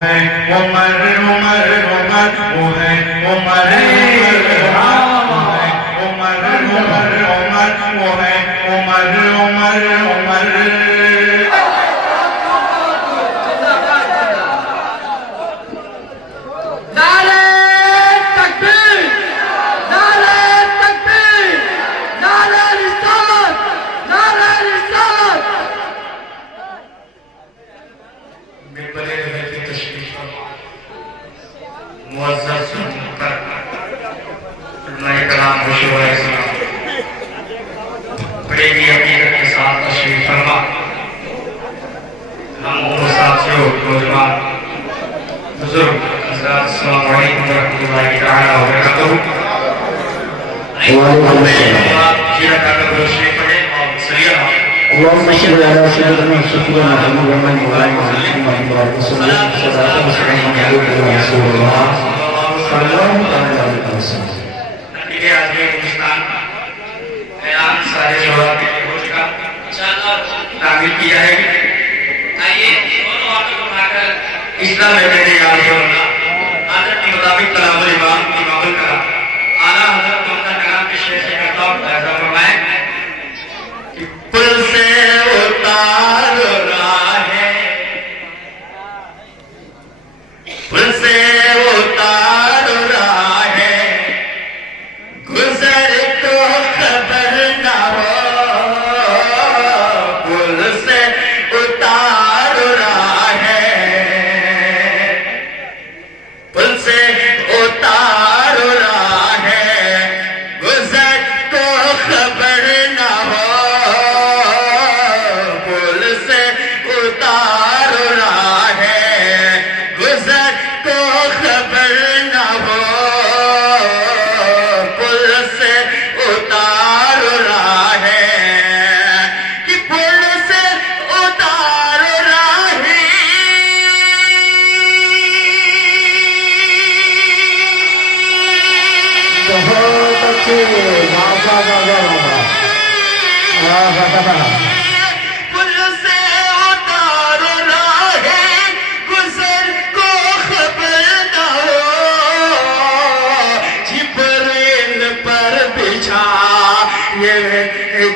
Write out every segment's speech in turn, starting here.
عمر عمر عمر وہ ہے عمر عمر عمر عمر وہ ہے عمر عمر عمر معزز سنکر علماء کلام خوشو علیہ السلام بڑے بھی حقیقت کے ساتھ تشریف فرما ہم عمر صاحب سے ہو نوجوان بزرگ حضرات السلام علیکم ورحمۃ اللہ تعالیٰ وبرکاتہ وعلیکم السلام جیرہ کاٹا بروشنی پڑھے اور سریعہ اللهم صل على سيدنا محمد محمد وعلى آله وصحبه وسلم صلاة وسلام عليك يا رسول الله صلى الله عليه وسلم. نتیجے آج کے ہندوستان اعلان سارے شعراء کے لیے ہو چکا انشاءاللہ تعمیل کی جائے گی. آئیے دونوں ہاتھوں کو اٹھا کر اسلام میں بیٹھے یا رسول اللہ حضرت کے مطابق کلام الامام امام الکلام اعلیٰ حضرت محمد کلام کے شیخ سے خطاب ایسا فرمائیں کہ پل سے اتار راہیں پل سے اتار راہیں گزر تو خبر نہ ہو پل سے اتار راہیں پل سے اتار راہیں گزر تو خبر نہ ہو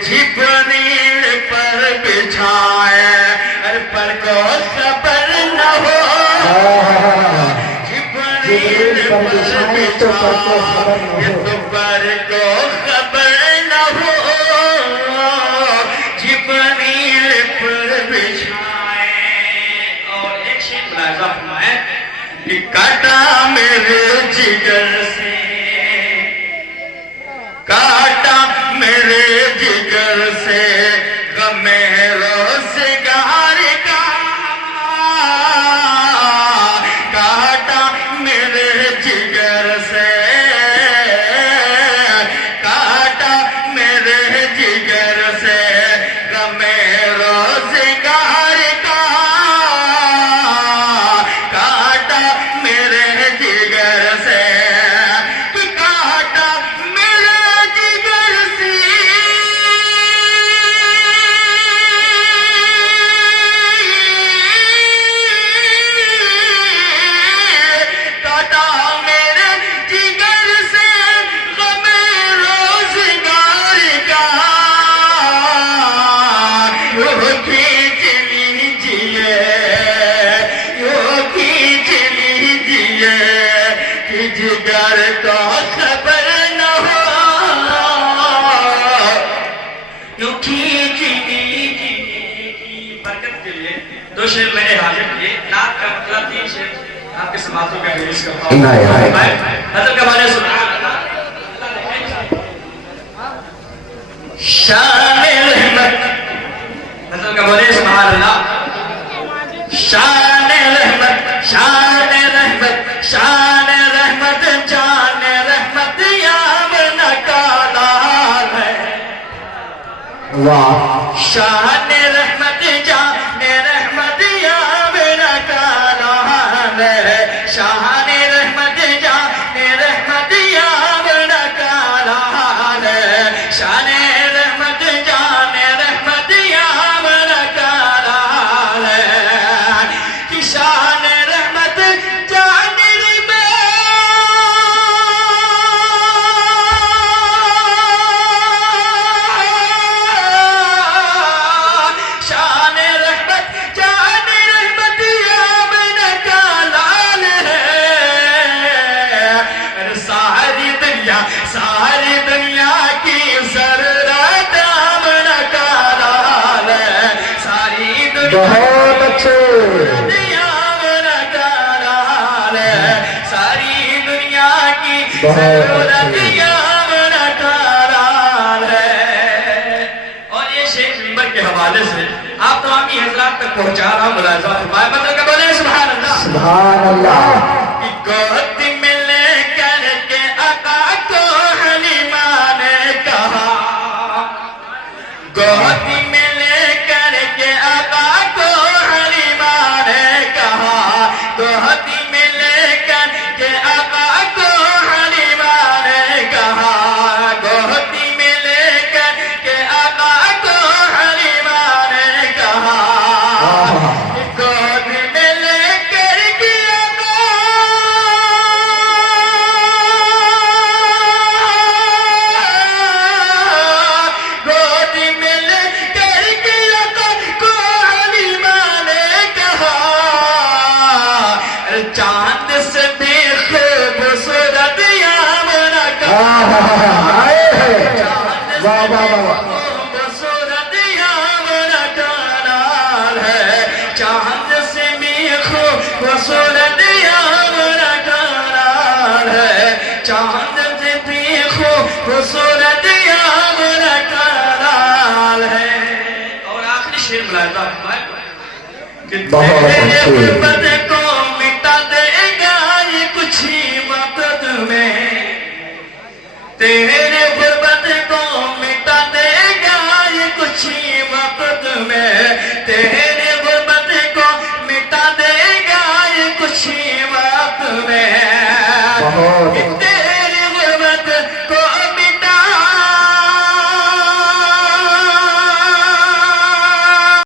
جبریل پر بچھائے ہر پر کو خبر نہ ہو جبریل پر بچھائے تو پر کو خبر نہ ہو جبریل پر بچھائے. اور ایک شیء ملاحظہ فرمائیں کہ کاٹا میرے جگر سے کاٹا میرے جگر سے غم روزگار کا کاٹا میرے جگر سے کاٹا میرے جگر سے غم روزگار کا کاٹا میرے جگر سے جگر کو خبر نہ ہو یوں کھینچ برکت کے لیے دو شعر میں نے حاضر کیے. نعت کا مطلب 3 شعر آپ کے سماعتوں کا پیش کرتا ہوں. حضرت کا معنی سبحان اللہ شان رحمت حضرت کا معنی سبحان اللہ شان رحمت شان رحمت شان رحمت جان رحمت یامن کا لال ہے. واہ شان رحمت جان رحمت یامن کا لال ہے. شان رحمت جان رحمت یامن کا لال ہے. شان رحمت جان رحمت یامن کا لال ہے. شان رحمت ضرورت یامنا کارال ہے. اور یہ شیخ ممبر کے حوالے سے آپ تمامی حضرات تک پہنچا رہا ہوں. ملاحظہ فرمائے مطلب کہ بولے سبحان اللہ سبحان اللہ. گود میں لے کر کے آقا کو حلیمہ نے کہا, گود میں لے کر کے آقا کو حلیمہ نے کہا, گود میں لے کر کے آقا کو حلیمہ نے کہا, گود میں لے کر کے آقا کو حلیمہ نے کہا, گود میں لے کر کے گود میں لے کر کے آقا کو حلیمہ نے کہا, چاند سے بھی خوبصورت یامنا کہا, واہ واہ واہ. خوبصورت یامنا کارال ہے, چاند سے بھی خوبصورت یامنا کارال ہے, چاند سے بھی خوبصورت یامنا کارال ہے. اور آخری شعر ملاحظہ کہ تیرے غربت کو مٹا دے گا یہ کچھ ہی وقت میں, تیرے غربت کو مٹا دے گا یہ کچھ ہی وقت میں, تیرے